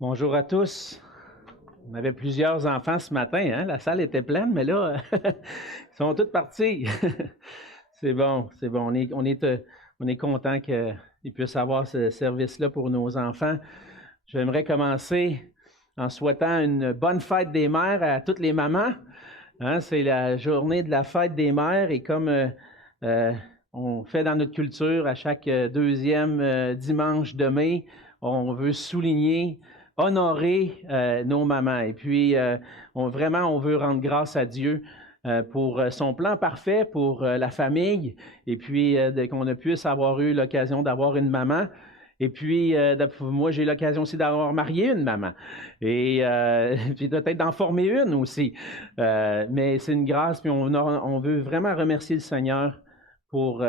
Bonjour à tous. On avait plusieurs enfants ce matin, hein? La salle était pleine, mais là, ils sont tous partis. C'est bon, c'est bon. On est content qu'ils puissent avoir ce service-là pour nos enfants. J'aimerais commencer en souhaitant une bonne fête des mères à toutes les mamans. Hein? C'est la journée de la fête des mères et comme on fait dans notre culture à chaque deuxième dimanche de mai, on veut souligner honorer nos mamans. Et puis, on veut rendre grâce à Dieu pour son plan parfait pour la famille. Et puis, qu'on a puisse avoir eu l'occasion d'avoir une maman. Et puis, moi, j'ai eu l'occasion aussi d'avoir marié une maman. Et puis peut-être d'en former une aussi. Mais c'est une grâce, puis on veut vraiment remercier le Seigneur pour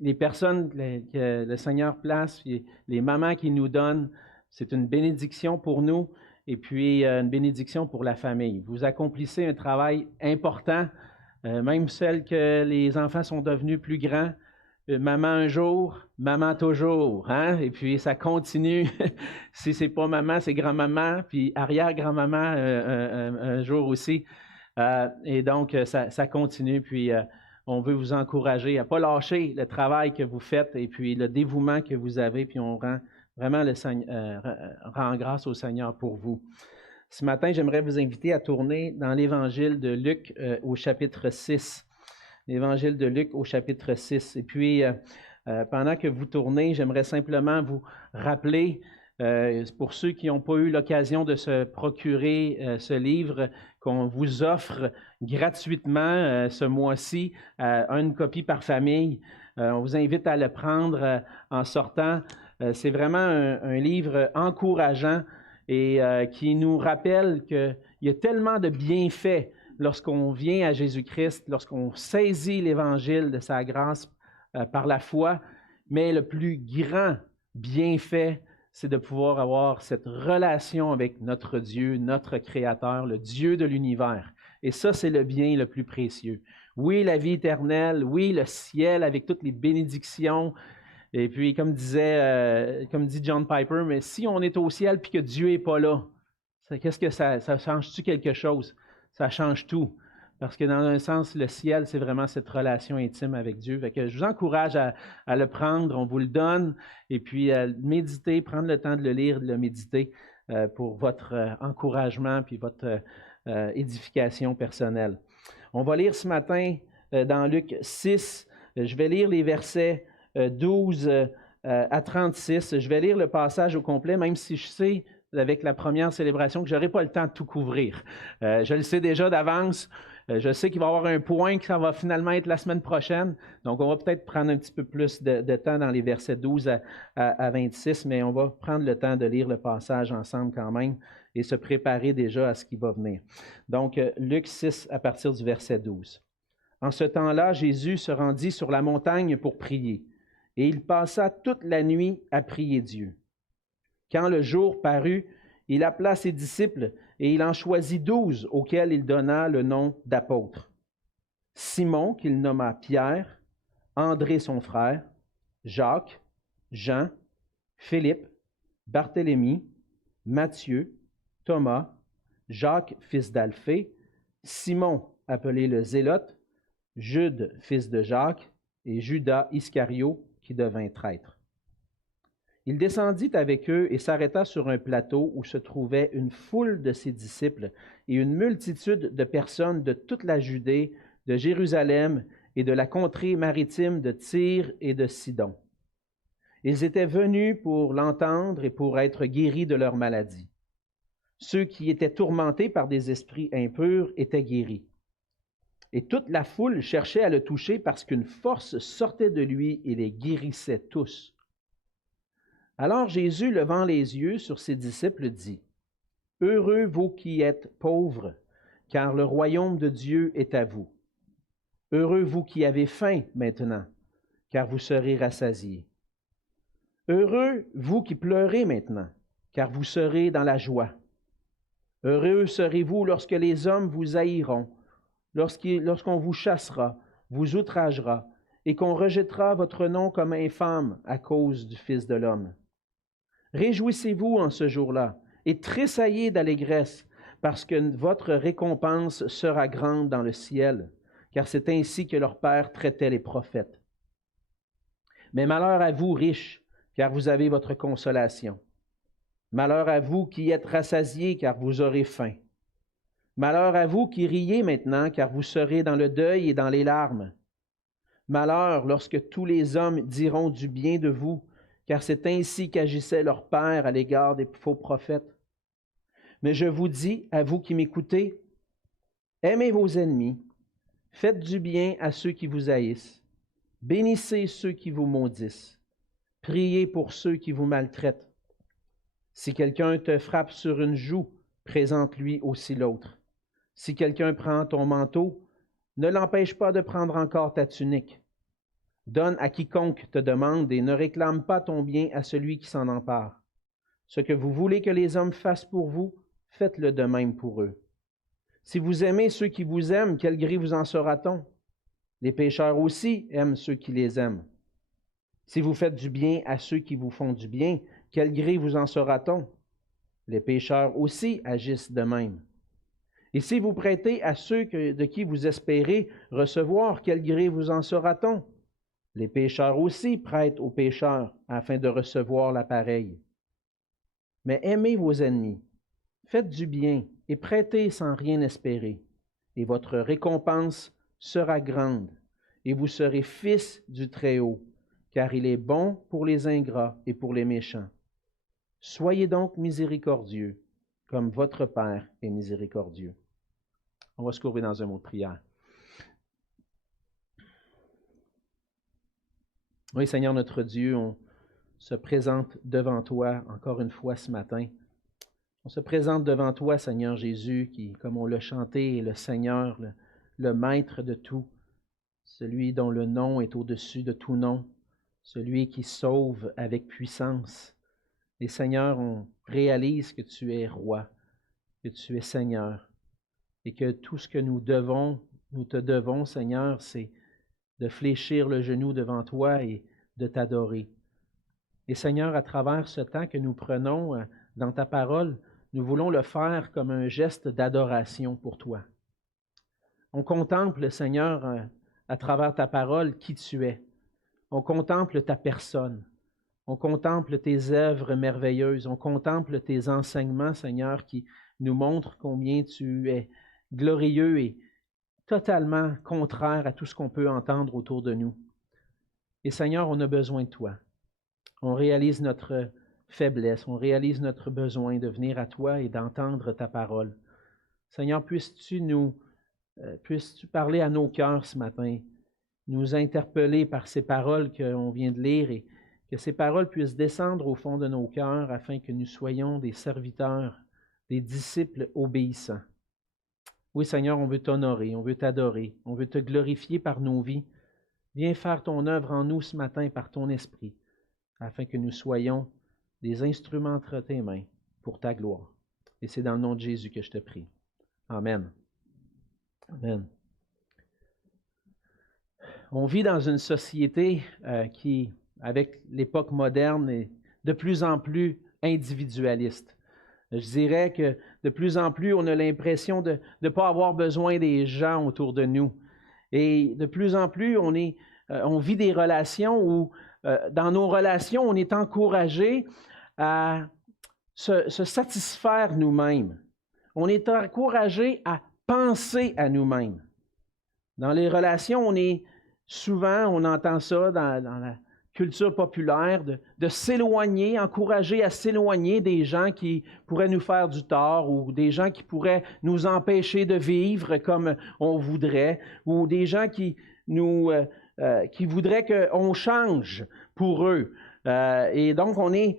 les personnes que le Seigneur place, puis les mamans qu'il nous donne. C'est une bénédiction pour nous et puis une bénédiction pour la famille. Vous accomplissez un travail important, même celle que les enfants sont devenus plus grands. Maman un jour, maman toujours, hein? Et puis ça continue. Si c'est pas maman, c'est grand-maman, puis arrière-grand-maman un jour aussi. Et donc ça continue. Puis on veut vous encourager à pas lâcher le travail que vous faites et puis le dévouement que vous avez. Puis on rend vraiment rend grâce au Seigneur pour vous. Ce matin, j'aimerais vous inviter à tourner dans l'Évangile de Luc au chapitre 6. L'Évangile de Luc au chapitre 6. Et puis, pendant que vous tournez, j'aimerais simplement vous rappeler, pour ceux qui n'ont pas eu l'occasion de se procurer ce livre, qu'on vous offre gratuitement ce mois-ci, une copie par famille. On vous invite à le prendre en sortant. C'est vraiment un livre encourageant et qui nous rappelle qu'il y a tellement de bienfaits lorsqu'on vient à Jésus-Christ, lorsqu'on saisit l'Évangile de sa grâce par la foi, mais le plus grand bienfait, c'est de pouvoir avoir cette relation avec notre Dieu, notre Créateur, le Dieu de l'univers. Et ça, c'est le bien le plus précieux. Oui, la vie éternelle, oui, le ciel avec toutes les bénédictions. Et puis, comme dit John Piper, mais si on est au ciel puis que Dieu n'est pas là, qu'est-ce que ça change-tu quelque chose? Ça change tout. Parce que dans un sens, le ciel, c'est vraiment cette relation intime avec Dieu. Fait que je vous encourage à le prendre, on vous le donne, et puis à méditer, prendre le temps de le lire, de le méditer pour votre encouragement puis votre édification personnelle. On va lire ce matin dans Luc 6, je vais lire les versets 12 à 36. Je vais lire le passage au complet, même si je sais avec la première célébration que je n'aurai pas le temps de tout couvrir. Je le sais déjà d'avance. Je sais qu'il va y avoir un point que ça va finalement être la semaine prochaine. Donc, on va peut-être prendre un petit peu plus de temps dans les versets 12 à 26, mais on va prendre le temps de lire le passage ensemble quand même et se préparer déjà à ce qui va venir. Donc, Luc 6 à partir du verset 12. En ce temps-là, Jésus se rendit sur la montagne pour prier, et il passa toute la nuit à prier Dieu. Quand le jour parut, il appela ses disciples et il en choisit 12 auxquels il donna le nom d'apôtres. Simon, qu'il nomma Pierre, André son frère, Jacques, Jean, Philippe, Barthélemy, Matthieu, Thomas, Jacques, fils d'Alphée, Simon, appelé le Zélote, Jude, fils de Jacques, et Judas Iscario, qui devint traître. Il descendit avec eux et s'arrêta sur un plateau où se trouvait une foule de ses disciples et une multitude de personnes de toute la Judée, de Jérusalem et de la contrée maritime de Tyr et de Sidon. Ils étaient venus pour l'entendre et pour être guéris de leur maladie. Ceux qui étaient tourmentés par des esprits impurs étaient guéris. Et toute la foule cherchait à le toucher parce qu'une force sortait de lui et les guérissait tous. Alors Jésus, levant les yeux sur ses disciples, dit, « Heureux vous qui êtes pauvres, car le royaume de Dieu est à vous. Heureux vous qui avez faim maintenant, car vous serez rassasiés. Heureux vous qui pleurez maintenant, car vous serez dans la joie. Heureux serez-vous lorsque les hommes vous haïront, lorsqu'on vous chassera, vous outragera, et qu'on rejettera votre nom comme infâme à cause du Fils de l'homme. Réjouissez-vous en ce jour-là et tressaillez d'allégresse, parce que votre récompense sera grande dans le ciel, car c'est ainsi que leur Père traitait les prophètes. Mais malheur à vous, riches, car vous avez votre consolation. Malheur à vous qui êtes rassasiés, car vous aurez faim. Malheur à vous qui riez maintenant, car vous serez dans le deuil et dans les larmes. Malheur lorsque tous les hommes diront du bien de vous, car c'est ainsi qu'agissait leur Père à l'égard des faux prophètes. Mais je vous dis, à vous qui m'écoutez, aimez vos ennemis, faites du bien à ceux qui vous haïssent, bénissez ceux qui vous maudissent, priez pour ceux qui vous maltraitent. Si quelqu'un te frappe sur une joue, présente-lui aussi l'autre. Si quelqu'un prend ton manteau, ne l'empêche pas de prendre encore ta tunique. Donne à quiconque te demande et ne réclame pas ton bien à celui qui s'en empare. Ce que vous voulez que les hommes fassent pour vous, faites-le de même pour eux. Si vous aimez ceux qui vous aiment, quel gré vous en sera-t-on? Les pécheurs aussi aiment ceux qui les aiment. Si vous faites du bien à ceux qui vous font du bien, quel gré vous en sera-t-on? Les pécheurs aussi agissent de même. Et si vous prêtez à ceux de qui vous espérez recevoir, quel gré vous en sera-t-on? Les pécheurs aussi prêtent aux pécheurs afin de recevoir la pareille. Mais aimez vos ennemis, faites du bien et prêtez sans rien espérer, et votre récompense sera grande, et vous serez fils du Très-Haut, car il est bon pour les ingrats et pour les méchants. Soyez donc miséricordieux, comme votre Père est miséricordieux. On va se courber dans un mot de prière. Oui, Seigneur notre Dieu, on se présente devant toi encore une fois ce matin. On se présente devant toi, Seigneur Jésus, qui, comme on l'a chanté, est le Seigneur, le Maître de tout, celui dont le nom est au-dessus de tout nom, celui qui sauve avec puissance. Et Seigneur, on réalise que tu es roi, que tu es Seigneur, et que tout ce que nous te devons, Seigneur, c'est de fléchir le genou devant toi et de t'adorer. Et Seigneur, à travers ce temps que nous prenons dans ta parole, nous voulons le faire comme un geste d'adoration pour toi. On contemple, Seigneur, à travers ta parole, qui tu es. On contemple ta personne. On contemple tes œuvres merveilleuses. On contemple tes enseignements, Seigneur, qui nous montrent combien tu es glorieux et totalement contraire à tout ce qu'on peut entendre autour de nous. Et Seigneur, on a besoin de toi. On réalise notre faiblesse, on réalise notre besoin de venir à toi et d'entendre ta parole. Seigneur, puisses-tu parler à nos cœurs ce matin, nous interpeller par ces paroles qu'on vient de lire et que ces paroles puissent descendre au fond de nos cœurs afin que nous soyons des serviteurs, des disciples obéissants. Oui, Seigneur, on veut t'honorer, on veut t'adorer, on veut te glorifier par nos vies. Viens faire ton œuvre en nous ce matin par ton esprit, afin que nous soyons des instruments entre tes mains pour ta gloire. Et c'est dans le nom de Jésus que je te prie. Amen. Amen. On vit dans une société qui, avec l'époque moderne, est de plus en plus individualiste. Je dirais que de plus en plus, on a l'impression de ne pas avoir besoin des gens autour de nous. Et de plus en plus, on vit des relations où, dans nos relations, on est encouragé à se satisfaire nous-mêmes. On est encouragé à penser à nous-mêmes. Dans les relations, on entend ça dans la culture populaire, de s'éloigner, encourager à s'éloigner des gens qui pourraient nous faire du tort ou des gens qui pourraient nous empêcher de vivre comme on voudrait ou des gens qui voudraient qu'on change pour eux. Et donc, on est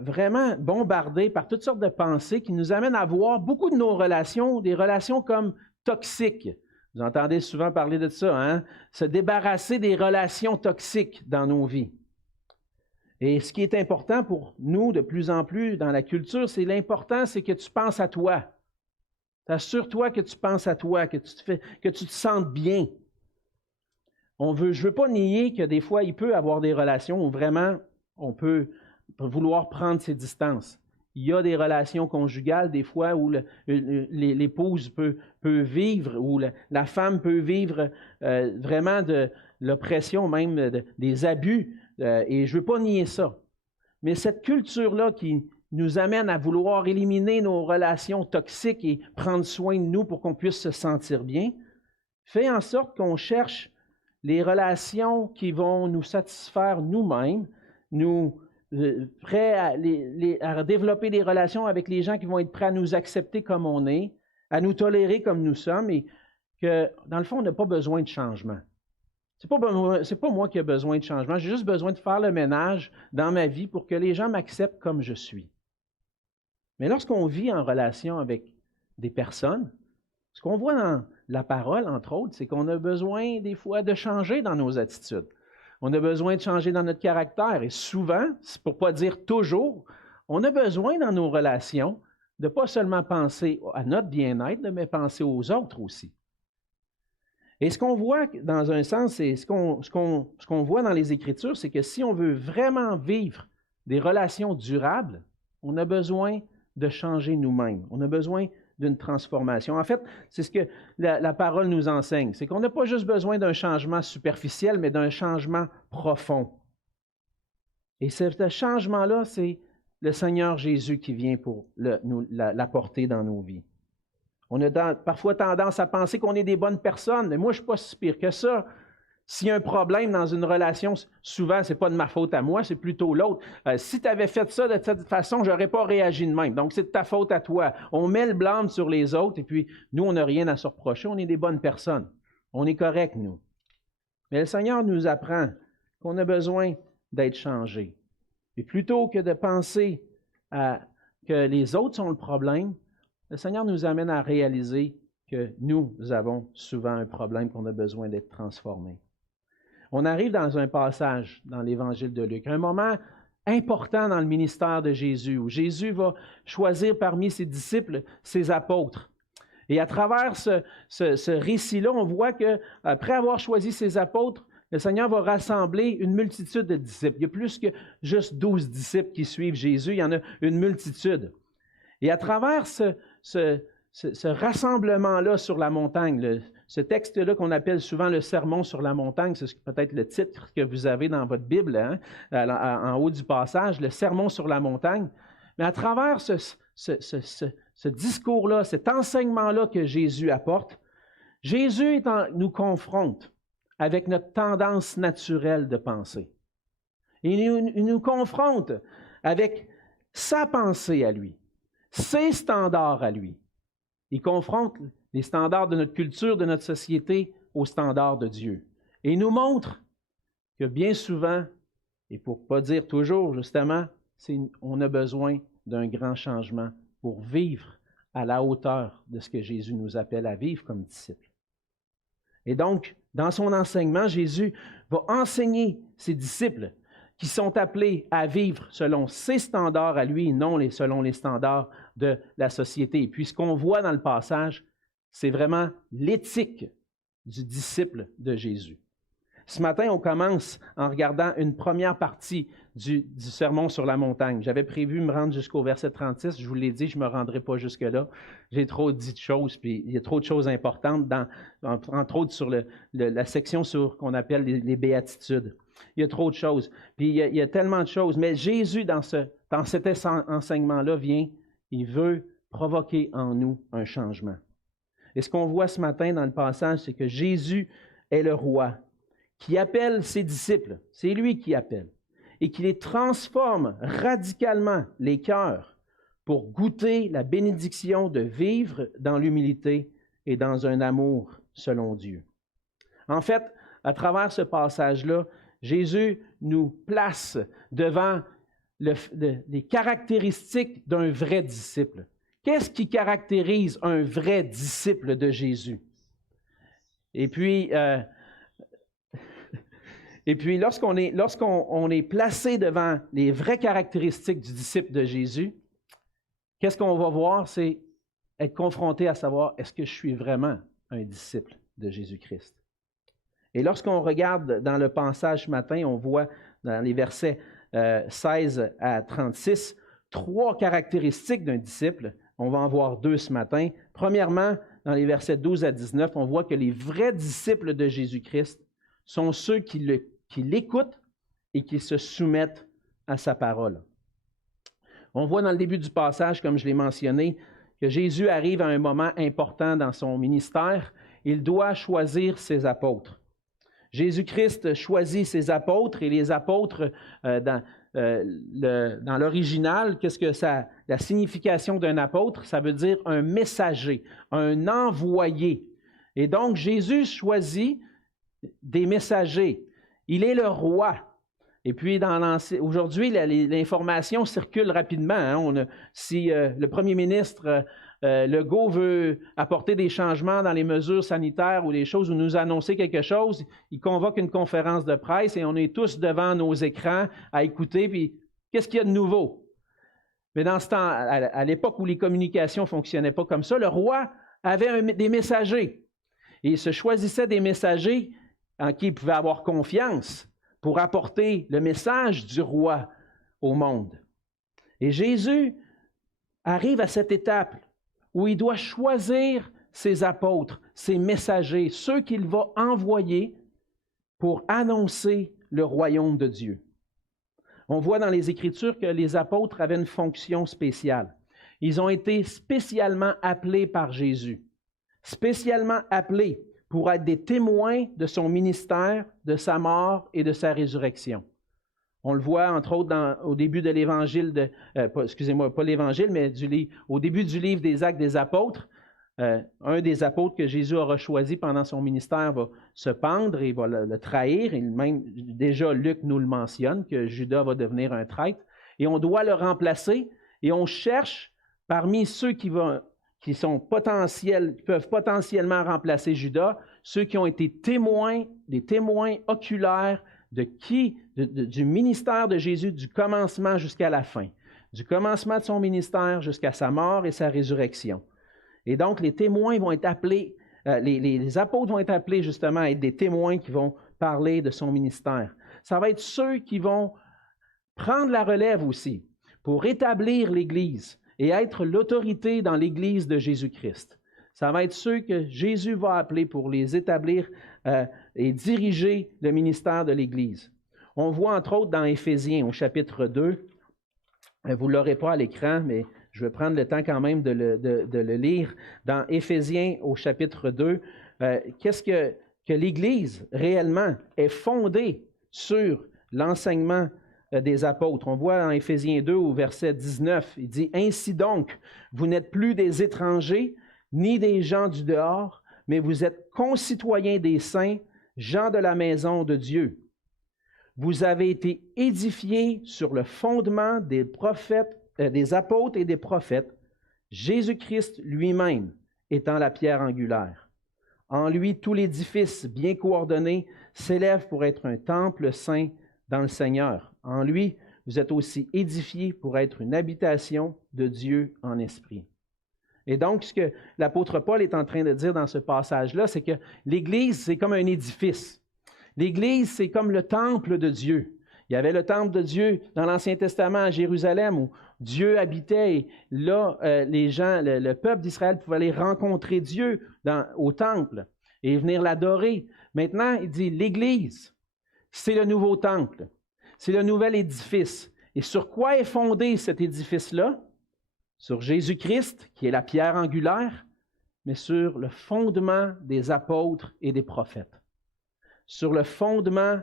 vraiment bombardé par toutes sortes de pensées qui nous amènent à voir beaucoup de nos relations, des relations comme toxiques. Vous entendez souvent parler de ça, hein? Se débarrasser des relations toxiques dans nos vies. Et ce qui est important pour nous de plus en plus dans la culture, c'est que tu penses à toi. Assure-toi que tu penses à toi, que tu te sentes bien. Je ne veux pas nier que des fois, il peut y avoir des relations où vraiment on peut vouloir prendre ses distances. Il y a des relations conjugales, des fois, où l'épouse peut vivre, où la femme peut vivre vraiment de l'oppression, même des abus, et je ne veux pas nier ça. Mais cette culture-là qui nous amène à vouloir éliminer nos relations toxiques et prendre soin de nous pour qu'on puisse se sentir bien, fait en sorte qu'on cherche les relations qui vont nous satisfaire nous-mêmes, nous prêts à développer des relations avec les gens qui vont être prêts à nous accepter comme on est, à nous tolérer comme nous sommes, et que, dans le fond, on n'a pas besoin de changement. C'est pas moi qui ai besoin de changement, j'ai juste besoin de faire le ménage dans ma vie pour que les gens m'acceptent comme je suis. Mais lorsqu'on vit en relation avec des personnes, ce qu'on voit dans la parole, entre autres, c'est qu'on a besoin des fois de changer dans nos attitudes. On a besoin de changer dans notre caractère. Et souvent, pour ne pas dire toujours, on a besoin dans nos relations de ne pas seulement penser à notre bien-être, mais penser aux autres aussi. Et ce qu'on voit dans un sens, c'est ce qu'on voit dans les Écritures, c'est que si on veut vraiment vivre des relations durables, on a besoin de changer nous-mêmes. On a besoin d'une transformation. En fait, c'est ce que la parole nous enseigne. C'est qu'on n'a pas juste besoin d'un changement superficiel, mais d'un changement profond. Et ce changement-là, c'est le Seigneur Jésus qui vient pour l'apporter dans nos vies. On a parfois tendance à penser qu'on est des bonnes personnes, mais moi, je ne suis pas si pire que ça. S'il y a un problème dans une relation, souvent, ce n'est pas de ma faute à moi, c'est plutôt l'autre. Si tu avais fait ça de cette façon, je n'aurais pas réagi de même. Donc, c'est de ta faute à toi. On met le blâme sur les autres et puis nous, on n'a rien à se reprocher. On est des bonnes personnes. On est corrects, nous. Mais le Seigneur nous apprend qu'on a besoin d'être changés. Et plutôt que de penser que les autres sont le problème, le Seigneur nous amène à réaliser que nous avons souvent un problème qu'on a besoin d'être transformé. On arrive dans un passage dans l'Évangile de Luc, un moment important dans le ministère de Jésus, où Jésus va choisir parmi ses disciples ses apôtres. Et à travers ce récit-là, on voit qu'après avoir choisi ses apôtres, le Seigneur va rassembler une multitude de disciples. Il y a plus que juste 12 disciples qui suivent Jésus, il y en a une multitude. Et à travers ce rassemblement-là sur la montagne, ce texte-là qu'on appelle souvent le Sermon sur la montagne, c'est peut-être le titre que vous avez dans votre Bible, hein, en haut du passage, le Sermon sur la montagne. Mais à travers ce discours-là, cet enseignement-là que Jésus apporte, Jésus nous confronte avec notre tendance naturelle de penser. Il nous confronte avec sa pensée à lui, ses standards à lui. Il confronte les standards de notre culture, de notre société, aux standards de Dieu. Et il nous montre que bien souvent, et pour ne pas dire toujours, justement, on a besoin d'un grand changement pour vivre à la hauteur de ce que Jésus nous appelle à vivre comme disciples. Et donc, dans son enseignement, Jésus va enseigner ses disciples qui sont appelés à vivre selon ses standards à lui, non selon les standards de la société. Et puis, ce qu'on voit dans le passage, c'est vraiment l'éthique du disciple de Jésus. Ce matin, on commence en regardant une première partie du Sermon sur la montagne. J'avais prévu me rendre jusqu'au verset 36. Je vous l'ai dit, je ne me rendrai pas jusque-là. J'ai trop dit de choses, puis il y a trop de choses importantes, entre autres sur la section sur qu'on appelle les béatitudes. Il y a trop de choses. Puis il y a tellement de choses. Mais Jésus, dans cet enseignement-là, il veut provoquer en nous un changement. Et ce qu'on voit ce matin dans le passage, c'est que Jésus est le roi qui appelle ses disciples. C'est lui qui appelle. Et qui les transforme radicalement les cœurs pour goûter la bénédiction de vivre dans l'humilité et dans un amour selon Dieu. En fait, à travers ce passage-là, Jésus nous place devant les caractéristiques d'un vrai disciple. Qu'est-ce qui caractérise un vrai disciple de Jésus? Et puis lorsqu'on est placé devant les vraies caractéristiques du disciple de Jésus, qu'est-ce qu'on va voir? C'est être confronté à savoir, est-ce que je suis vraiment un disciple de Jésus-Christ? Et lorsqu'on regarde dans le passage ce matin, on voit dans les versets 16 à 36, 3 caractéristiques d'un disciple. On va en voir 2 ce matin. Premièrement, dans les versets 12 à 19, on voit que les vrais disciples de Jésus-Christ sont ceux qui l'écoutent et qui se soumettent à sa parole. On voit dans le début du passage, comme je l'ai mentionné, que Jésus arrive à un moment important dans son ministère. Il doit choisir ses apôtres. Jésus-Christ choisit ses apôtres et les apôtres, dans l'original, qu'est-ce que la signification d'un apôtre? Ça veut dire un messager, un envoyé. Et donc, Jésus choisit des messagers. Il est le roi. Et puis, aujourd'hui, l'information circule rapidement. Hein. Si le premier ministre Legault veut apporter des changements dans les mesures sanitaires ou des choses ou nous annoncer quelque chose, il convoque une conférence de presse et on est tous devant nos écrans à écouter. Puis, qu'est-ce qu'il y a de nouveau? Mais dans ce temps, à l'époque où les communications ne fonctionnaient pas comme ça, le roi avait des messagers. Et il se choisissait des messagers en qui il pouvait avoir confiance pour apporter le message du roi au monde. Et Jésus arrive à cette étape où il doit choisir ses apôtres, ses messagers, ceux qu'il va envoyer pour annoncer le royaume de Dieu. On voit dans les Écritures que les apôtres avaient une fonction spéciale. Ils ont été spécialement appelés par Jésus, spécialement appelés pour être des témoins de son ministère, de sa mort et de sa résurrection. On le voit, entre autres, au début de l'Évangile, pas l'Évangile, mais au début du livre des Actes des Apôtres. Un des apôtres que Jésus aura choisi pendant son ministère va se pendre et va le trahir. Et même, déjà, Luc nous le mentionne, que Judas va devenir un traître. Et on doit le remplacer. Et on cherche, parmi ceux qui peuvent potentiellement remplacer Judas, ceux qui ont été des témoins oculaires du ministère de Jésus, du commencement jusqu'à la fin, du commencement de son ministère jusqu'à sa mort et sa résurrection. Et donc, les témoins vont être appelés, les apôtres vont être appelés justement à être des témoins qui vont parler de son ministère. Ça va être ceux qui vont prendre la relève aussi pour établir l'Église et être l'autorité dans l'Église de Jésus-Christ. Ça va être ceux que Jésus va appeler pour les établir et diriger le ministère de l'Église. On voit entre autres dans Éphésiens au chapitre 2, vous ne l'aurez pas à l'écran, mais je vais prendre le temps quand même de le lire. Dans Éphésiens au chapitre 2, qu'est-ce que l'Église réellement est fondée sur l'enseignement des apôtres. On voit dans Éphésiens 2 au verset 19, il dit « Ainsi donc, vous n'êtes plus des étrangers, ni des gens du dehors, mais vous êtes concitoyens des saints, gens de la maison de Dieu. Vous avez été édifiés sur le fondement des prophètes, des apôtres et des prophètes, Jésus-Christ lui-même étant la pierre angulaire. En lui, tout l'édifice bien coordonné s'élève pour être un temple saint dans le Seigneur. En lui, vous êtes aussi édifiés pour être une habitation de Dieu en esprit. » Et donc, ce que l'apôtre Paul est en train de dire dans ce passage-là, c'est que l'Église, c'est comme un édifice. L'Église, c'est comme le temple de Dieu. Il y avait le temple de Dieu dans l'Ancien Testament à Jérusalem où Dieu habitait et là, les gens, le peuple d'Israël pouvait aller rencontrer Dieu au temple et venir l'adorer. Maintenant, il dit l'Église, c'est le nouveau temple, c'est le nouvel édifice. Et sur quoi est fondé cet édifice-là? Sur Jésus-Christ, qui est la pierre angulaire, mais sur le fondement des apôtres et des prophètes. Sur le fondement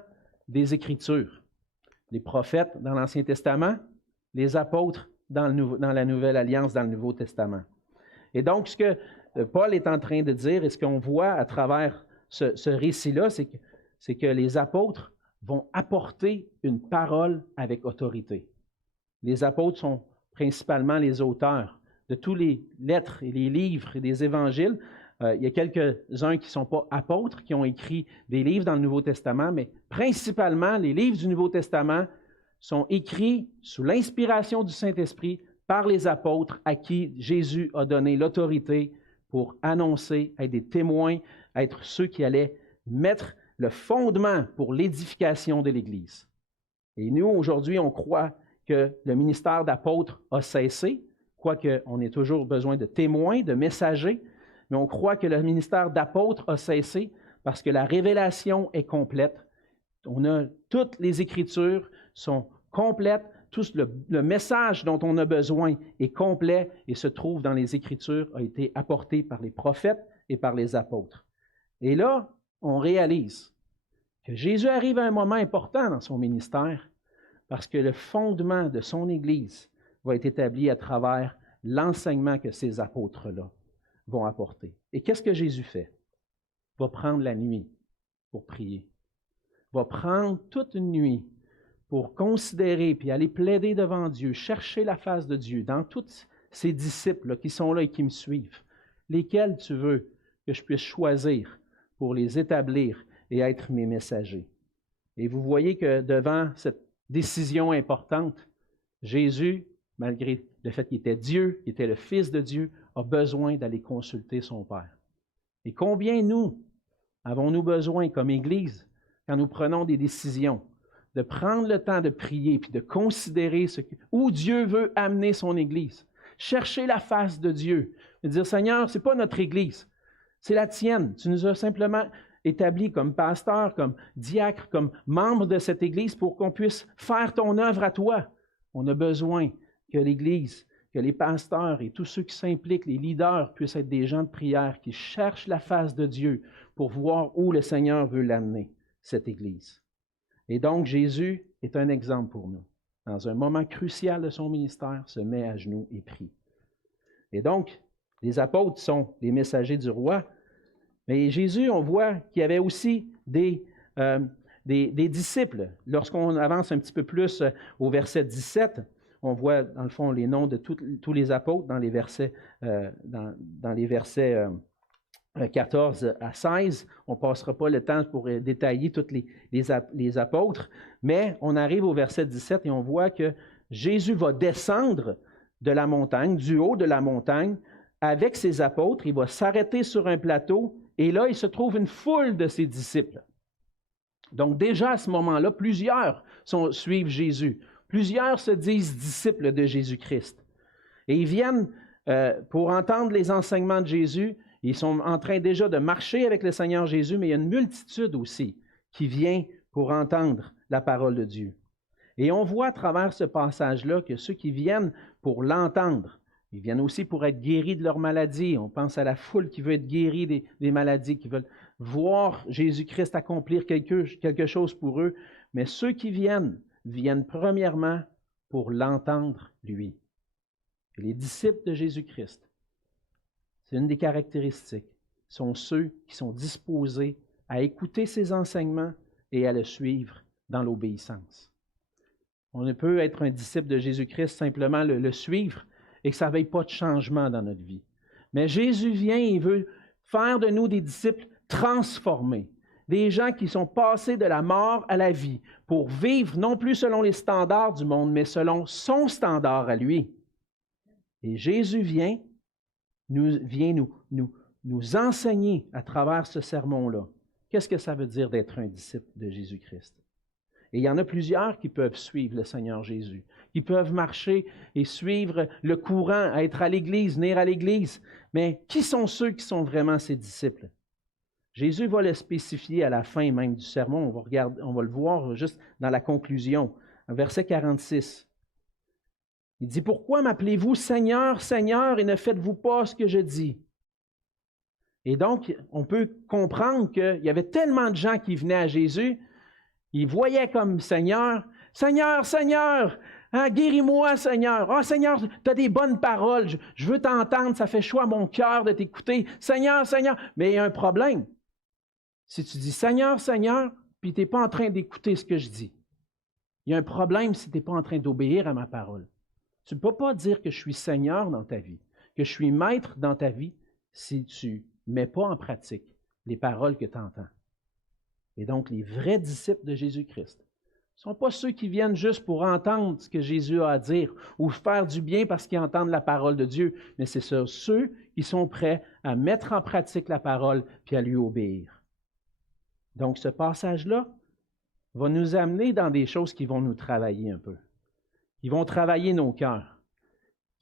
des Écritures. Les prophètes dans l'Ancien Testament, les apôtres dans la Nouvelle Alliance, dans le Nouveau Testament. Et donc, ce que Paul est en train de dire et ce qu'on voit à travers ce récit-là, c'est que les apôtres vont apporter une parole avec autorité. Les apôtres sont principalement les auteurs de tous les lettres et les livres et des évangiles. Il y a quelques-uns qui ne sont pas apôtres, qui ont écrit des livres dans le Nouveau Testament, mais principalement, les livres du Nouveau Testament sont écrits sous l'inspiration du Saint-Esprit par les apôtres à qui Jésus a donné l'autorité pour annoncer, être des témoins, être ceux qui allaient mettre le fondement pour l'édification de l'Église. Et nous, aujourd'hui, on croit que le ministère d'apôtre a cessé, quoique on ait toujours besoin de témoins, de messagers, mais on croit que le ministère d'apôtre a cessé parce que la révélation est complète. Toutes les Écritures sont complètes, tout le message dont on a besoin est complet et se trouve dans les Écritures, a été apporté par les prophètes et par les apôtres. Et là, on réalise que Jésus arrive à un moment important dans son ministère parce que le fondement de son Église va être établi à travers l'enseignement que ces apôtres-là vont apporter. Et qu'est-ce que Jésus fait? Il va prendre la nuit pour prier. Il va prendre toute une nuit pour considérer puis aller plaider devant Dieu, chercher la face de Dieu dans tous ces disciples qui sont là et qui me suivent. Lesquels tu veux que je puisse choisir pour les établir et être mes messagers? Et vous voyez que devant cette décision importante, Jésus, malgré le fait qu'il était Dieu, qu'il était le Fils de Dieu, a besoin d'aller consulter son Père. Et combien nous avons-nous besoin comme Église, quand nous prenons des décisions, de prendre le temps de prier puis de considérer où Dieu veut amener son Église. Chercher la face de Dieu. Et dire, Seigneur, ce n'est pas notre Église, c'est la tienne. Tu nous as simplement établis comme pasteur, comme diacre, comme membre de cette Église pour qu'on puisse faire ton œuvre à toi. On a besoin que l'Église, que les pasteurs et tous ceux qui s'impliquent, les leaders, puissent être des gens de prière qui cherchent la face de Dieu pour voir où le Seigneur veut l'amener, cette Église. Et donc, Jésus est un exemple pour nous. Dans un moment crucial de son ministère, se met à genoux et prie. Et donc, les apôtres sont les messagers du roi, mais Jésus, on voit qu'il y avait aussi des disciples. Lorsqu'on avance un petit peu plus au verset 17, on voit, dans le fond, les noms de tous les apôtres dans les versets, 14 à 16. On ne passera pas le temps pour détailler tous les apôtres, mais on arrive au verset 17 et on voit que Jésus va descendre de la montagne, du haut de la montagne, avec ses apôtres. Il va s'arrêter sur un plateau et là, il se trouve une foule de ses disciples. Donc déjà à ce moment-là, plusieurs suivent Jésus. Plusieurs se disent disciples de Jésus-Christ. Et ils viennent pour entendre les enseignements de Jésus. Ils sont en train déjà de marcher avec le Seigneur Jésus, mais il y a une multitude aussi qui vient pour entendre la parole de Dieu. Et on voit à travers ce passage-là que ceux qui viennent pour l'entendre, ils viennent aussi pour être guéris de leur maladie. On pense à la foule qui veut être guérie des maladies, qui veulent voir Jésus-Christ accomplir quelque chose pour eux. Mais ceux qui viennent premièrement pour l'entendre, lui. Et les disciples de Jésus-Christ, c'est une des caractéristiques, sont ceux qui sont disposés à écouter ses enseignements et à le suivre dans l'obéissance. On ne peut être un disciple de Jésus-Christ simplement le suivre et que ça n'ait pas de changement dans notre vie. Mais Jésus vient et veut faire de nous des disciples transformés, des gens qui sont passés de la mort à la vie pour vivre non plus selon les standards du monde, mais selon son standard à lui. Et Jésus vient nous enseigner à travers ce sermon-là. Qu'est-ce que ça veut dire d'être un disciple de Jésus-Christ? Et il y en a plusieurs qui peuvent suivre le Seigneur Jésus, qui peuvent marcher et suivre le courant, être à l'Église, venir à l'Église. Mais qui sont ceux qui sont vraiment ses disciples? Jésus va le spécifier à la fin même du sermon. On va le voir juste dans la conclusion, verset 46. Il dit, « Pourquoi m'appelez-vous Seigneur, Seigneur, et ne faites-vous pas ce que je dis? » Et donc, on peut comprendre qu'il y avait tellement de gens qui venaient à Jésus, ils voyaient comme Seigneur, « Seigneur, Seigneur, hein, guéris-moi, Seigneur. Ah, Seigneur, tu as des bonnes paroles, je veux t'entendre, ça fait chaud à mon cœur de t'écouter. Seigneur, Seigneur. » Mais il y a un problème. Si tu dis « Seigneur, Seigneur », puis tu n'es pas en train d'écouter ce que je dis. Il y a un problème si tu n'es pas en train d'obéir à ma parole. Tu ne peux pas dire que je suis Seigneur dans ta vie, que je suis maître dans ta vie, si tu ne mets pas en pratique les paroles que tu entends. Et donc, les vrais disciples de Jésus-Christ ne sont pas ceux qui viennent juste pour entendre ce que Jésus a à dire ou faire du bien parce qu'ils entendent la parole de Dieu, mais c'est ceux qui sont prêts à mettre en pratique la parole puis à lui obéir. Donc, ce passage-là va nous amener dans des choses qui vont nous travailler un peu, qui vont travailler nos cœurs,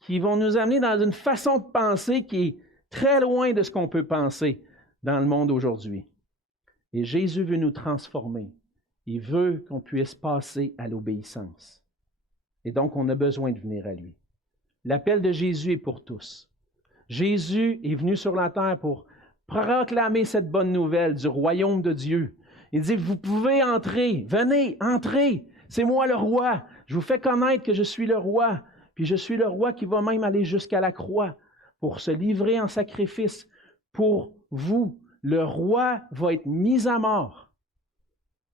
qui vont nous amener dans une façon de penser qui est très loin de ce qu'on peut penser dans le monde aujourd'hui. Et Jésus veut nous transformer. Il veut qu'on puisse passer à l'obéissance. Et donc, on a besoin de venir à lui. L'appel de Jésus est pour tous. Jésus est venu sur la terre pour proclamer cette bonne nouvelle du royaume de Dieu. Il dit, vous pouvez entrer, venez, entrez, c'est moi le roi. Je vous fais connaître que je suis le roi. Puis je suis le roi qui va même aller jusqu'à la croix pour se livrer en sacrifice pour vous. Le roi va être mis à mort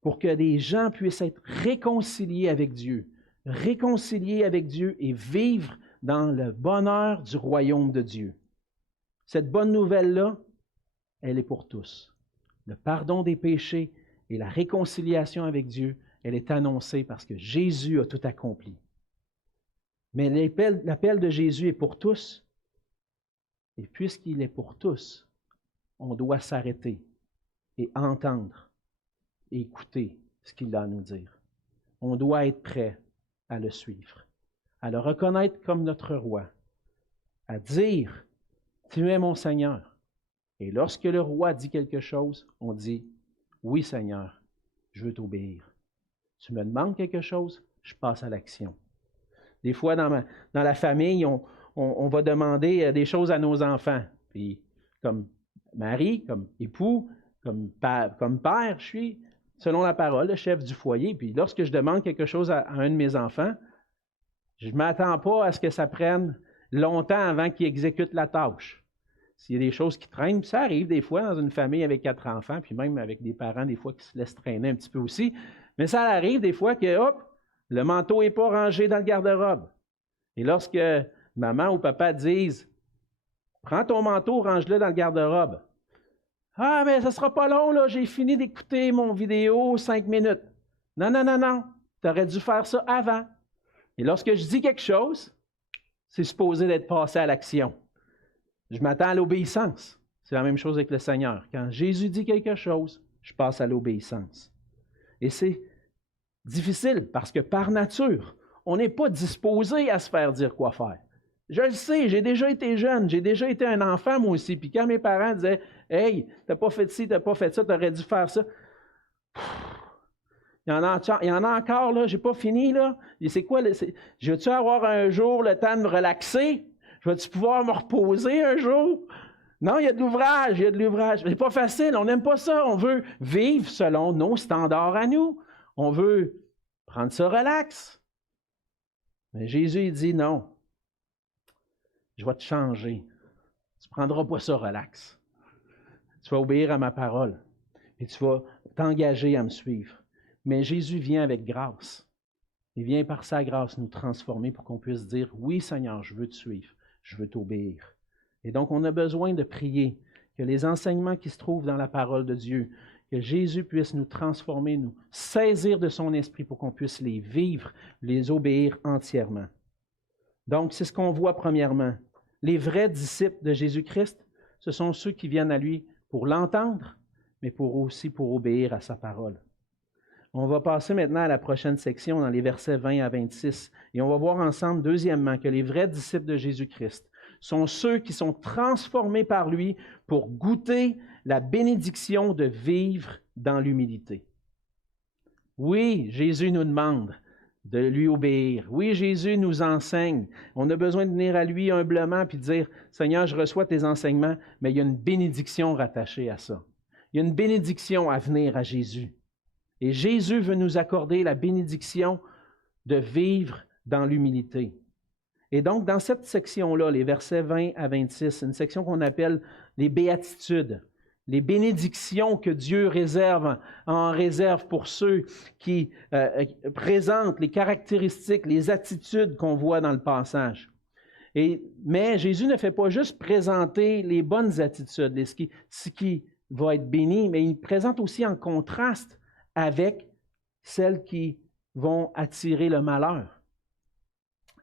pour que des gens puissent être réconciliés avec Dieu et vivre dans le bonheur du royaume de Dieu. Cette bonne nouvelle-là, elle est pour tous. Le pardon des péchés et la réconciliation avec Dieu, elle est annoncée parce que Jésus a tout accompli. Mais l'appel de Jésus est pour tous. Et puisqu'il est pour tous, on doit s'arrêter et entendre et écouter ce qu'il a à nous dire. On doit être prêt à le suivre, à le reconnaître comme notre roi, à dire « Tu es mon Seigneur ». Et lorsque le roi dit quelque chose, on dit « Oui, Seigneur, je veux t'obéir. Tu me demandes quelque chose, je passe à l'action. » Des fois, dans la famille, on va demander des choses à nos enfants. Puis, comme mari, comme époux, comme père, je suis, selon la parole, le chef du foyer. Puis, lorsque je demande quelque chose à un de mes enfants, je ne m'attends pas à ce que ça prenne longtemps avant qu'il exécute la tâche. S'il y a des choses qui traînent, puis ça arrive des fois dans une famille avec 4 enfants, puis même avec des parents, des fois, qui se laissent traîner un petit peu aussi. Mais ça arrive des fois que, hop, le manteau n'est pas rangé dans le garde-robe. Et lorsque maman ou papa disent « Prends ton manteau, range-le dans le garde-robe. » « Ah, mais ça ne sera pas long, là, j'ai fini d'écouter mon vidéo 5 minutes. » Non, non, non, non, tu aurais dû faire ça avant. Et lorsque je dis quelque chose, c'est supposé d'être passé à l'action. Je m'attends à l'obéissance. C'est la même chose avec le Seigneur. Quand Jésus dit quelque chose, je passe à l'obéissance. Et c'est difficile parce que par nature, on n'est pas disposé à se faire dire quoi faire. Je le sais, j'ai déjà été jeune, j'ai déjà été un enfant moi aussi. Puis quand mes parents disaient « Hey, t'as pas fait ci, t'as pas fait ça, t'aurais dû faire ça. » Il y en a encore, là, j'ai pas fini, là. Et c'est quoi? Je veux-tu avoir un jour le temps de me relaxer? Je vais-tu pouvoir me reposer un jour? Non, il y a de l'ouvrage, il y a de l'ouvrage. C'est pas facile, on n'aime pas ça. On veut vivre selon nos standards à nous. On veut prendre ça relax. Mais Jésus, il dit non. Je vais te changer. Tu ne prendras pas ça relax. Tu vas obéir à ma parole. Et tu vas t'engager à me suivre. Mais Jésus vient avec grâce. Il vient par sa grâce nous transformer pour qu'on puisse dire « Oui, Seigneur, je veux te suivre. Je veux t'obéir. » Et donc, on a besoin de prier que les enseignements qui se trouvent dans la parole de Dieu, que Jésus puisse nous transformer, nous saisir de son esprit pour qu'on puisse les vivre, les obéir entièrement. Donc, c'est ce qu'on voit premièrement. Les vrais disciples de Jésus-Christ, ce sont ceux qui viennent à lui pour l'entendre, mais aussi pour obéir à sa parole. On va passer maintenant à la prochaine section dans les versets 20 à 26. Et on va voir ensemble, deuxièmement, que les vrais disciples de Jésus-Christ sont ceux qui sont transformés par lui pour goûter la bénédiction de vivre dans l'humilité. Oui, Jésus nous demande de lui obéir. Oui, Jésus nous enseigne. On a besoin de venir à lui humblement puis de dire « Seigneur, je reçois tes enseignements », mais il y a une bénédiction rattachée à ça. Il y a une bénédiction à venir à Jésus. Et Jésus veut nous accorder la bénédiction de vivre dans l'humilité. Et donc, dans cette section-là, les versets 20 à 26, une section qu'on appelle les béatitudes, les bénédictions que Dieu en réserve pour ceux qui présentent les caractéristiques, les attitudes qu'on voit dans le passage. Mais Jésus ne fait pas juste présenter les bonnes attitudes, ce qui va être béni, mais il présente aussi en contraste avec celles qui vont attirer le malheur.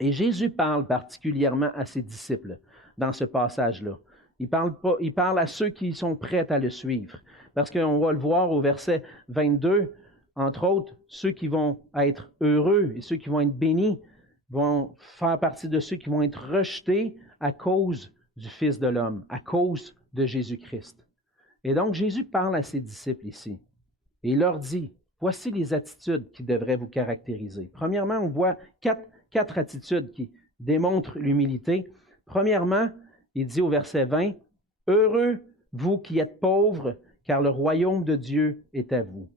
Et Jésus parle particulièrement à ses disciples dans ce passage-là. Il parle à ceux qui sont prêts à le suivre. Parce qu'on va le voir au verset 22, entre autres, ceux qui vont être heureux et ceux qui vont être bénis vont faire partie de ceux qui vont être rejetés à cause du Fils de l'homme, à cause de Jésus-Christ. Et donc, Jésus parle à ses disciples ici et il leur dit, voici les attitudes qui devraient vous caractériser. Premièrement, on voit quatre attitudes qui démontrent l'humilité. Premièrement, il dit au verset 20, « Heureux, vous qui êtes pauvres, car le royaume de Dieu est à vous. »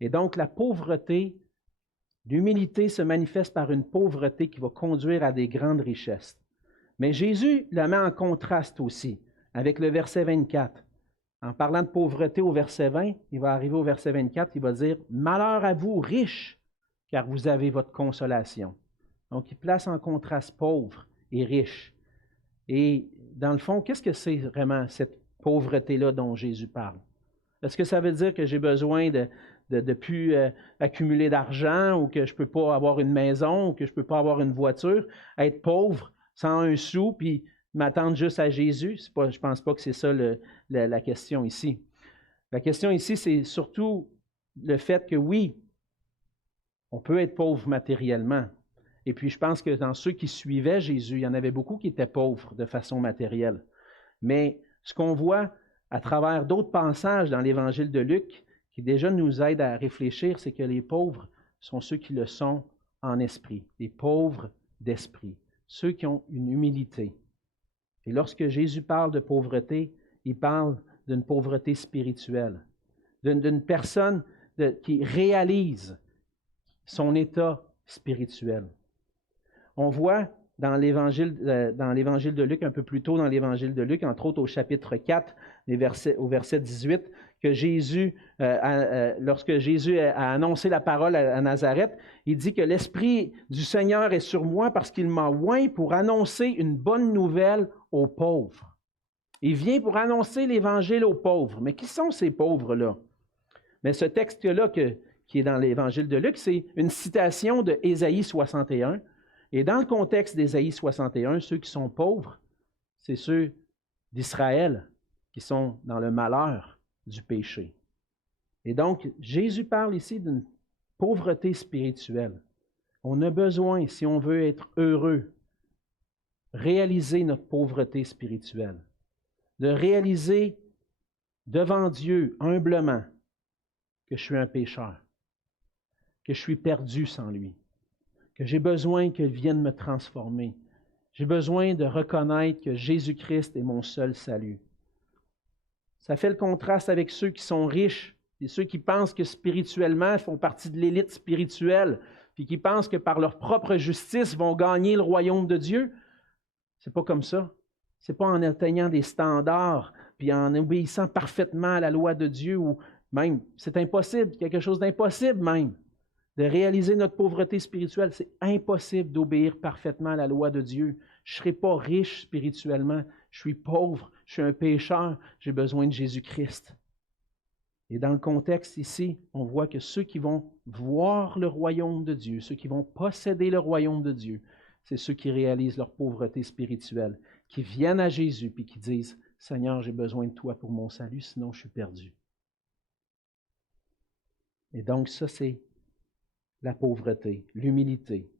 Et donc, la pauvreté, l'humilité se manifeste par une pauvreté qui va conduire à des grandes richesses. Mais Jésus la met en contraste aussi avec le verset 24. En parlant de pauvreté au verset 20, il va arriver au verset 24, il va dire « Malheur à vous, riches, car vous avez votre consolation. » Donc, il place en contraste pauvre et riche. Et dans le fond, qu'est-ce que c'est vraiment cette pauvreté-là dont Jésus parle? Est-ce que ça veut dire que j'ai besoin de plus accumuler d'argent ou que je ne peux pas avoir une maison ou que je ne peux pas avoir une voiture, être pauvre sans un sou puis m'attendre juste à Jésus? Je ne pense pas que c'est ça la question ici. La question ici, c'est surtout le fait que oui, on peut être pauvre matériellement. Et puis je pense que dans ceux qui suivaient Jésus, il y en avait beaucoup qui étaient pauvres de façon matérielle. Mais ce qu'on voit à travers d'autres passages dans l'Évangile de Luc, qui déjà nous aident à réfléchir, c'est que les pauvres sont ceux qui le sont en esprit, les pauvres d'esprit, ceux qui ont une humilité. Et lorsque Jésus parle de pauvreté, il parle d'une pauvreté spirituelle, d'une personne qui réalise son état spirituel. On voit dans l'Évangile de Luc, un peu plus tôt dans l'Évangile de Luc, entre autres au chapitre 4, au verset 18, que Jésus, lorsque Jésus a annoncé la parole à Nazareth, il dit que l'Esprit du Seigneur est sur moi parce qu'il m'a oint pour annoncer une bonne nouvelle aux pauvres. Il vient pour annoncer l'Évangile aux pauvres. Mais qui sont ces pauvres-là? Mais ce texte-là qui est dans l'Évangile de Luc, c'est une citation de Ésaïe 61. Et dans le contexte d'Ésaïe 61, ceux qui sont pauvres, c'est ceux d'Israël qui sont dans le malheur du péché. Et donc, Jésus parle ici d'une pauvreté spirituelle. On a besoin, si on veut être heureux, réaliser notre pauvreté spirituelle, de réaliser devant Dieu humblement que je suis un pécheur, que je suis perdu sans lui, que j'ai besoin qu'il vienne me transformer. J'ai besoin de reconnaître que Jésus-Christ est mon seul salut. Ça fait le contraste avec ceux qui sont riches et ceux qui pensent que spirituellement font partie de l'élite spirituelle, puis qui pensent que par leur propre justice vont gagner le royaume de Dieu. C'est pas comme ça. C'est pas en atteignant des standards, puis en obéissant parfaitement à la loi de Dieu, ou même, c'est impossible, quelque chose d'impossible même, de réaliser notre pauvreté spirituelle. C'est impossible d'obéir parfaitement à la loi de Dieu. Je ne serai pas riche spirituellement. Je suis pauvre, je suis un pécheur, j'ai besoin de Jésus-Christ. Et dans le contexte ici, on voit que ceux qui vont voir le royaume de Dieu, ceux qui vont posséder le royaume de Dieu, c'est ceux qui réalisent leur pauvreté spirituelle, qui viennent à Jésus et qui disent « Seigneur, j'ai besoin de toi pour mon salut, sinon je suis perdu. » Et donc ça, c'est la pauvreté, l'humilité.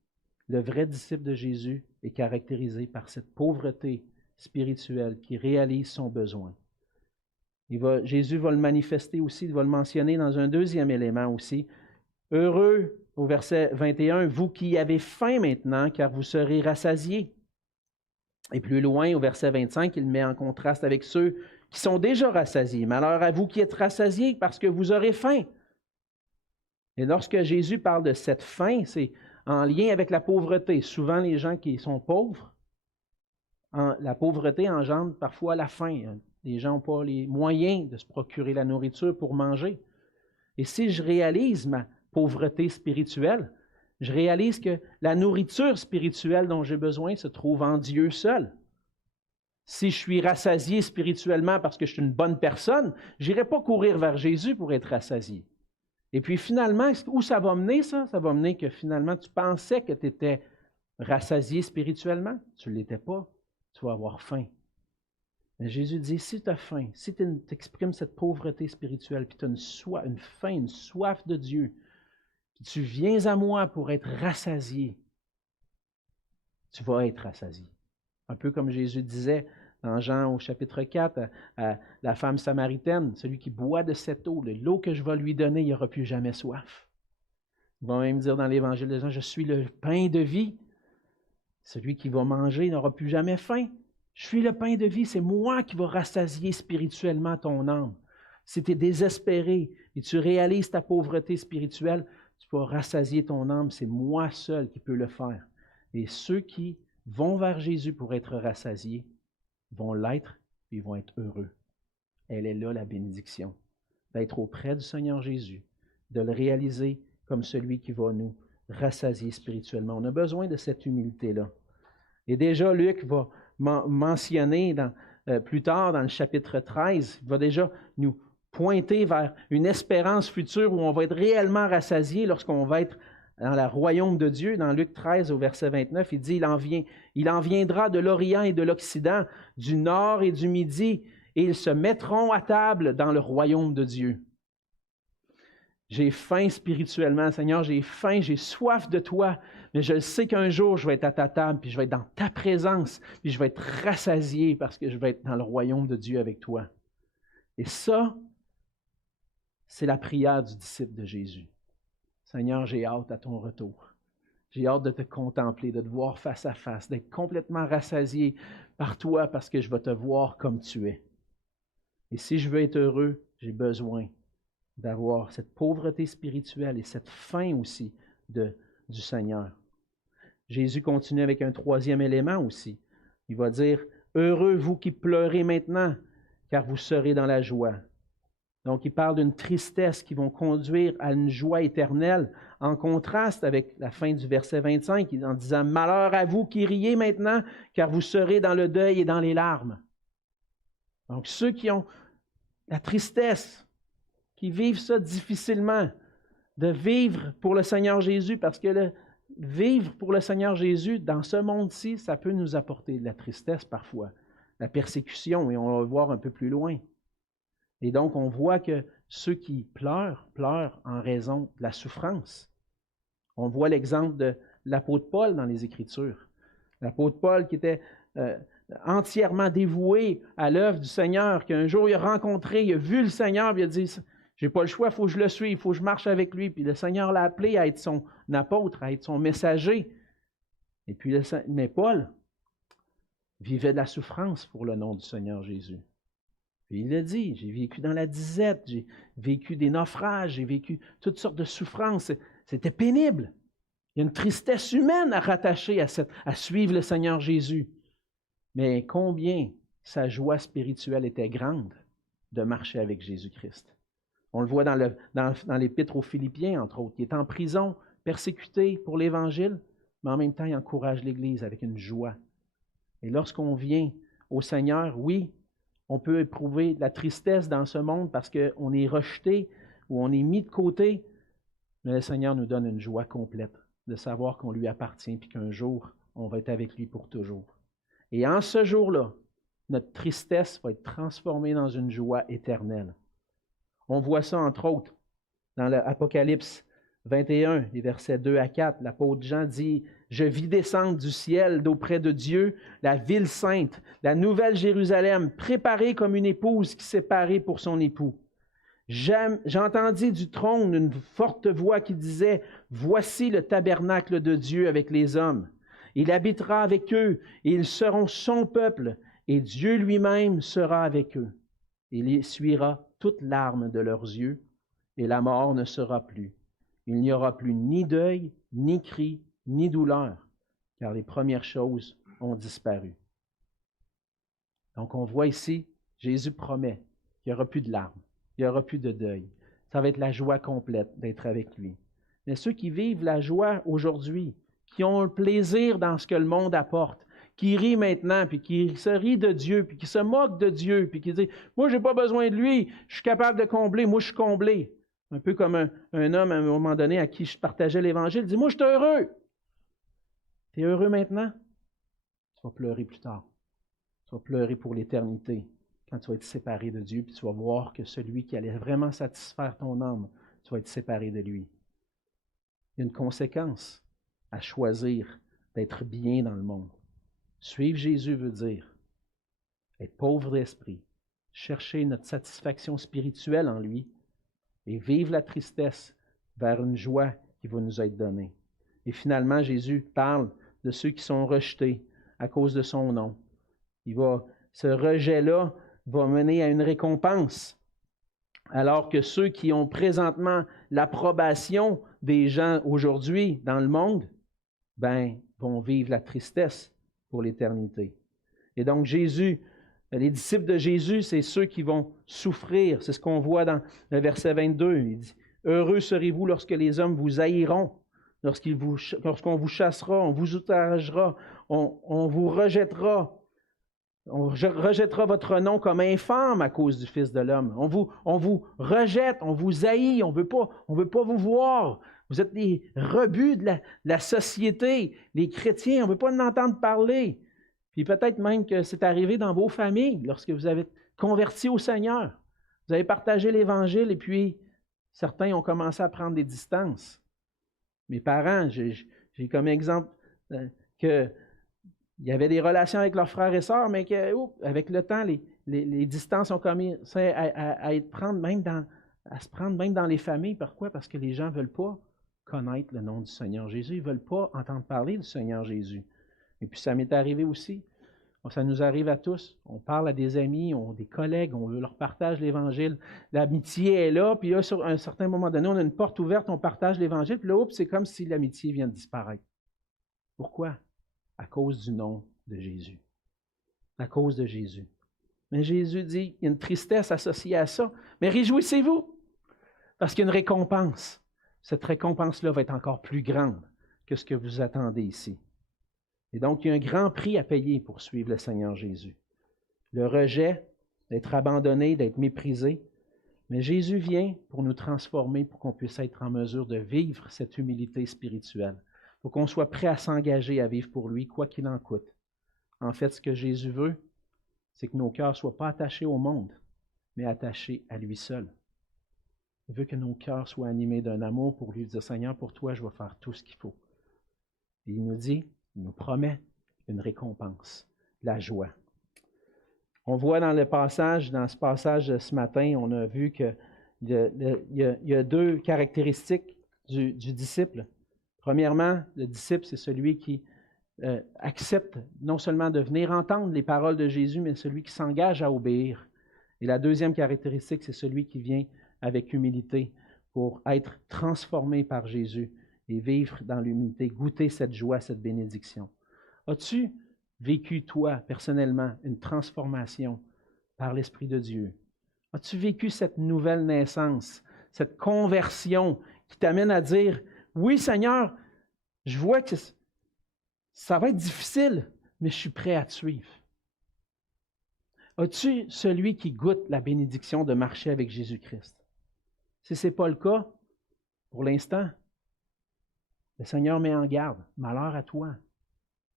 Le vrai disciple de Jésus est caractérisé par cette pauvreté spirituelle qui réalise son besoin. Jésus va le manifester aussi, il va le mentionner dans un deuxième élément aussi. Heureux, au verset 21, vous qui avez faim maintenant, car vous serez rassasiés. Et plus loin, au verset 25, il met en contraste avec ceux qui sont déjà rassasiés. Malheur à vous qui êtes rassasiés, parce que vous aurez faim. Et lorsque Jésus parle de cette faim, c'est en lien avec la pauvreté. Souvent, les gens qui sont pauvres, la pauvreté engendre parfois la faim. Les gens n'ont pas les moyens de se procurer la nourriture pour manger. Et si je réalise ma pauvreté spirituelle, je réalise que la nourriture spirituelle dont j'ai besoin se trouve en Dieu seul. Si je suis rassasié spirituellement parce que je suis une bonne personne, je n'irai pas courir vers Jésus pour être rassasié. Et puis finalement, où ça va mener ça? Ça va mener que finalement, tu pensais que tu étais rassasié spirituellement. Tu ne l'étais pas. Tu vas avoir faim. Mais Jésus dit, si tu as faim, si tu exprimes cette pauvreté spirituelle, puis tu as une faim, une soif de Dieu, puis tu viens à moi pour être rassasié, tu vas être rassasié. Un peu comme Jésus disait dans Jean au chapitre 4 à la femme samaritaine, celui qui boit de cette eau, de l'eau que je vais lui donner, il n'aura plus jamais soif. Il va même dire dans l'Évangile de Jean, je suis le pain de vie. Celui qui va manger n'aura plus jamais faim. Je suis le pain de vie, c'est moi qui vais rassasier spirituellement ton âme. Si tu es désespéré et tu réalises ta pauvreté spirituelle, tu vas rassasier ton âme, c'est moi seul qui peux le faire. Et ceux qui vont vers Jésus pour être rassasiés vont l'être et ils vont être heureux. Elle est là la bénédiction, d'être auprès du Seigneur Jésus, de le réaliser comme celui qui va nous rassasier spirituellement. On a besoin de cette humilité-là. Et déjà, Luc va mentionner plus tard dans le chapitre 13, il va déjà nous pointer vers une espérance future où on va être réellement rassasié lorsqu'on va être dans le royaume de Dieu. Dans Luc 13, au verset 29, il dit, il en viendra de l'Orient et de l'Occident, du Nord et du Midi, et ils se mettront à table dans le royaume de Dieu. J'ai faim spirituellement, Seigneur, j'ai faim, j'ai soif de toi, mais je sais qu'un jour, je vais être à ta table, puis je vais être dans ta présence, puis je vais être rassasié parce que je vais être dans le royaume de Dieu avec toi. Et ça, c'est la prière du disciple de Jésus. Seigneur, j'ai hâte à ton retour. J'ai hâte de te contempler, de te voir face à face, d'être complètement rassasié par toi parce que je vais te voir comme tu es. Et si je veux être heureux, j'ai besoin d'avoir cette pauvreté spirituelle et cette faim aussi du Seigneur. Jésus continue avec un troisième élément aussi. Il va dire, « Heureux vous qui pleurez maintenant, car vous serez dans la joie. » Donc, il parle d'une tristesse qui vont conduire à une joie éternelle, en contraste avec la fin du verset 25, en disant « Malheur à vous qui riez maintenant, car vous serez dans le deuil et dans les larmes. » Donc, ceux qui ont la tristesse, qui vivent ça difficilement, de vivre pour le Seigneur Jésus, parce que vivre pour le Seigneur Jésus, dans ce monde-ci, ça peut nous apporter de la tristesse parfois, la persécution, et on va le voir un peu plus loin. Et donc, on voit que ceux qui pleurent en raison de la souffrance. On voit l'exemple de l'apôtre Paul dans les Écritures. L'apôtre Paul qui était entièrement dévoué à l'œuvre du Seigneur, qu'un jour il a rencontré, il a vu le Seigneur, puis il a dit, j'ai pas le choix, il faut que je le suive, il faut que je marche avec lui. Puis le Seigneur l'a appelé à être son apôtre, à être son messager. Et puis, mais Paul vivait de la souffrance pour le nom du Seigneur Jésus. Puis il a dit, j'ai vécu dans la disette, j'ai vécu des naufrages, j'ai vécu toutes sortes de souffrances. C'était pénible. Il y a une tristesse humaine à rattacher à suivre le Seigneur Jésus. Mais combien sa joie spirituelle était grande de marcher avec Jésus-Christ. On le voit dans l'Épître aux Philippiens, entre autres. Il est en prison, persécuté pour l'Évangile, mais en même temps, il encourage l'Église avec une joie. Et lorsqu'on vient au Seigneur, oui, on peut éprouver de la tristesse dans ce monde parce qu'on est rejeté ou on est mis de côté, mais le Seigneur nous donne une joie complète de savoir qu'on lui appartient et qu'un jour, on va être avec lui pour toujours. Et en ce jour-là, notre tristesse va être transformée dans une joie éternelle. On voit ça, entre autres, dans l'Apocalypse 21, les versets 2 à 4. L'apôtre Jean dit, « Je vis descendre du ciel d'auprès de Dieu la ville sainte, la nouvelle Jérusalem, préparée comme une épouse qui s'est parée pour son époux. J'entendis du trône une forte voix qui disait, « Voici le tabernacle de Dieu avec les hommes. Il habitera avec eux, et ils seront son peuple, et Dieu lui-même sera avec eux. Il essuiera toute larme de leurs yeux, et la mort ne sera plus. Il n'y aura plus ni deuil, ni cri, ni douleur, car les premières choses ont disparu. » Donc on voit ici, Jésus promet qu'il n'y aura plus de larmes, il n'y aura plus de deuil. Ça va être la joie complète d'être avec lui. Mais ceux qui vivent la joie aujourd'hui, qui ont le plaisir dans ce que le monde apporte, qui rient maintenant, puis qui se rient de Dieu, puis qui se moquent de Dieu, puis qui disent « Moi, je n'ai pas besoin de lui, je suis capable de combler, moi, je suis comblé. » Un peu comme un homme, à un moment donné, à qui je partageais l'Évangile, dit « Moi, je suis heureux. » Tu es heureux maintenant? Tu vas pleurer plus tard. Tu vas pleurer pour l'éternité quand tu vas être séparé de Dieu, puis tu vas voir que celui qui allait vraiment satisfaire ton âme, tu vas être séparé de lui. Il y a une conséquence à choisir d'être bien dans le monde. Suivre Jésus veut dire être pauvre d'esprit, chercher notre satisfaction spirituelle en lui et vivre la tristesse vers une joie qui va nous être donnée. Et finalement, Jésus parle de ceux qui sont rejetés à cause de son nom. Ce rejet-là va mener à une récompense, alors que ceux qui ont présentement l'approbation des gens aujourd'hui dans le monde, vont vivre la tristesse pour l'éternité. Et donc Jésus, les disciples de Jésus, c'est ceux qui vont souffrir. C'est ce qu'on voit dans le verset 22. Il dit, « Heureux serez-vous lorsque les hommes vous haïront, lorsqu'on vous chassera, on vous outragera, on vous rejettera. On rejettera votre nom comme infâme à cause du Fils de l'homme. On vous rejette, on vous haït, on veut pas vous voir. Vous êtes les rebuts de la société. Les chrétiens, on ne veut pas en entendre parler. » Puis peut-être même que c'est arrivé dans vos familles, lorsque vous avez converti au Seigneur. Vous avez partagé l'Évangile et puis certains ont commencé à prendre des distances. Mes parents, j'ai comme exemple que il y avait des relations avec leurs frères et sœurs, mais avec le temps, les distances ont commencé à se prendre même dans les familles. Pourquoi? Parce que les gens ne veulent pas connaître le nom du Seigneur Jésus. Ils ne veulent pas entendre parler du Seigneur Jésus. Et puis ça m'est arrivé aussi. Ça nous arrive à tous. On parle à des amis, des collègues, on leur partage l'Évangile. L'amitié est là, puis là, sur un certain moment donné, on a une porte ouverte, on partage l'Évangile, puis là, c'est comme si l'amitié vient de disparaître. Pourquoi? À cause du nom de Jésus. À cause de Jésus. Mais Jésus dit, il y a une tristesse associée à ça, mais réjouissez-vous, parce qu'il y a une récompense. Cette récompense-là va être encore plus grande que ce que vous attendez ici. Et donc, il y a un grand prix à payer pour suivre le Seigneur Jésus. Le rejet, d'être abandonné, d'être méprisé. Mais Jésus vient pour nous transformer, pour qu'on puisse être en mesure de vivre cette humilité spirituelle. Pour qu'on soit prêt à s'engager à vivre pour lui, quoi qu'il en coûte. En fait, ce que Jésus veut, c'est que nos cœurs ne soient pas attachés au monde, mais attachés à lui seul. Il veut que nos cœurs soient animés d'un amour pour lui, dire, Seigneur, pour toi, je vais faire tout ce qu'il faut. Et il nous promet une récompense, la joie. On voit dans ce passage ce matin, on a vu qu'il y a deux caractéristiques du disciple. Premièrement, le disciple, c'est celui qui accepte non seulement de venir entendre les paroles de Jésus, mais celui qui s'engage à obéir. Et la deuxième caractéristique, c'est celui qui vient avec humilité pour être transformé par Jésus et vivre dans l'humilité, goûter cette joie, cette bénédiction. As-tu vécu, toi, personnellement, une transformation par l'Esprit de Dieu? As-tu vécu cette nouvelle naissance, cette conversion qui t'amène à dire, oui, Seigneur, je vois que ça va être difficile, mais je suis prêt à te suivre. As-tu celui qui goûte la bénédiction de marcher avec Jésus-Christ? Si ce n'est pas le cas, pour l'instant, le Seigneur met en garde. Malheur à toi.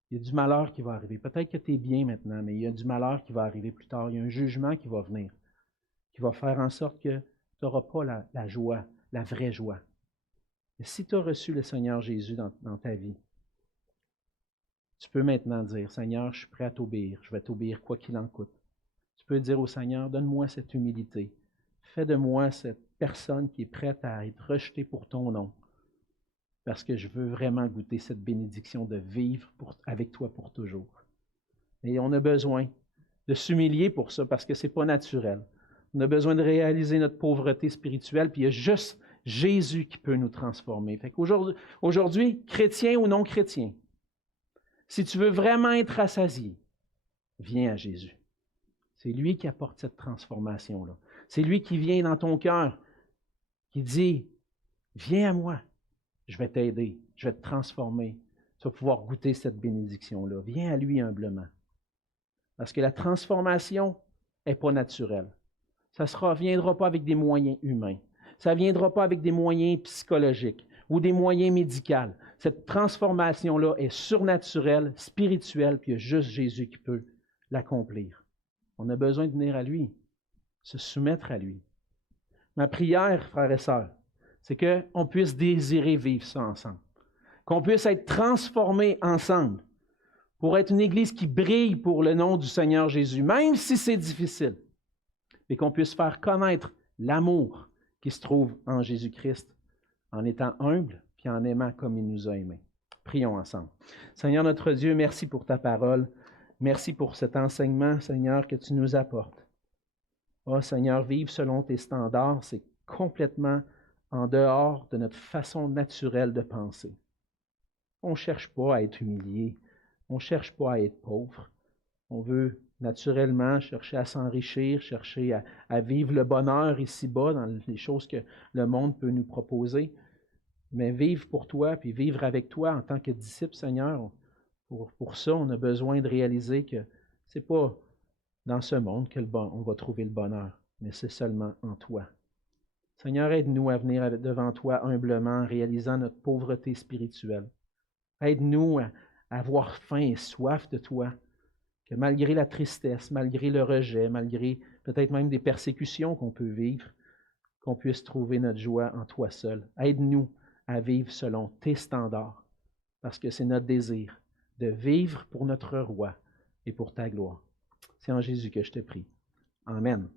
Il y a du malheur qui va arriver. Peut-être que tu es bien maintenant, mais il y a du malheur qui va arriver plus tard. Il y a un jugement qui va venir, qui va faire en sorte que tu n'auras pas la joie, la vraie joie. Et si tu as reçu le Seigneur Jésus dans ta vie, tu peux maintenant dire, Seigneur, je suis prêt à t'obéir. Je vais t'obéir quoi qu'il en coûte. Tu peux dire au Seigneur, donne-moi cette humilité. Fais de moi cette personne qui est prête à être rejetée pour ton nom. Parce que je veux vraiment goûter cette bénédiction de vivre avec toi pour toujours. Et on a besoin de s'humilier pour ça, parce que ce n'est pas naturel. On a besoin de réaliser notre pauvreté spirituelle, puis il y a juste Jésus qui peut nous transformer. Fait qu'aujourd'hui, chrétien ou non chrétien, si tu veux vraiment être rassasié, viens à Jésus. C'est lui qui apporte cette transformation-là. C'est lui qui vient dans ton cœur, qui dit, viens à moi. Je vais t'aider, je vais te transformer. Tu vas pouvoir goûter cette bénédiction-là. Viens à lui humblement. Parce que la transformation n'est pas naturelle. Ça ne viendra pas avec des moyens humains. Ça ne viendra pas avec des moyens psychologiques ou des moyens médicaux. Cette transformation-là est surnaturelle, spirituelle, puis il y a juste Jésus qui peut l'accomplir. On a besoin de venir à lui, se soumettre à lui. Ma prière, frères et sœurs, c'est qu'on puisse désirer vivre ça ensemble, qu'on puisse être transformés ensemble pour être une Église qui brille pour le nom du Seigneur Jésus, même si c'est difficile, et qu'on puisse faire connaître l'amour qui se trouve en Jésus-Christ, en étant humble puis en aimant comme il nous a aimés. Prions ensemble. Seigneur notre Dieu, merci pour ta parole. Merci pour cet enseignement, Seigneur, que tu nous apportes. Oh Seigneur, vivre selon tes standards, c'est complètement en dehors de notre façon naturelle de penser. On ne cherche pas à être humilié. On ne cherche pas à être pauvre. On veut naturellement chercher à s'enrichir, chercher à vivre le bonheur ici-bas dans les choses que le monde peut nous proposer. Mais vivre pour toi, puis vivre avec toi en tant que disciple, Seigneur, pour ça, on a besoin de réaliser que ce n'est pas dans ce monde qu'on va trouver le bonheur, mais c'est seulement en toi. Seigneur, aide-nous à venir devant toi humblement, en réalisant notre pauvreté spirituelle. Aide-nous à avoir faim et soif de toi, que malgré la tristesse, malgré le rejet, malgré peut-être même des persécutions qu'on peut vivre, qu'on puisse trouver notre joie en toi seul. Aide-nous à vivre selon tes standards, parce que c'est notre désir de vivre pour notre roi et pour ta gloire. C'est en Jésus que je te prie. Amen.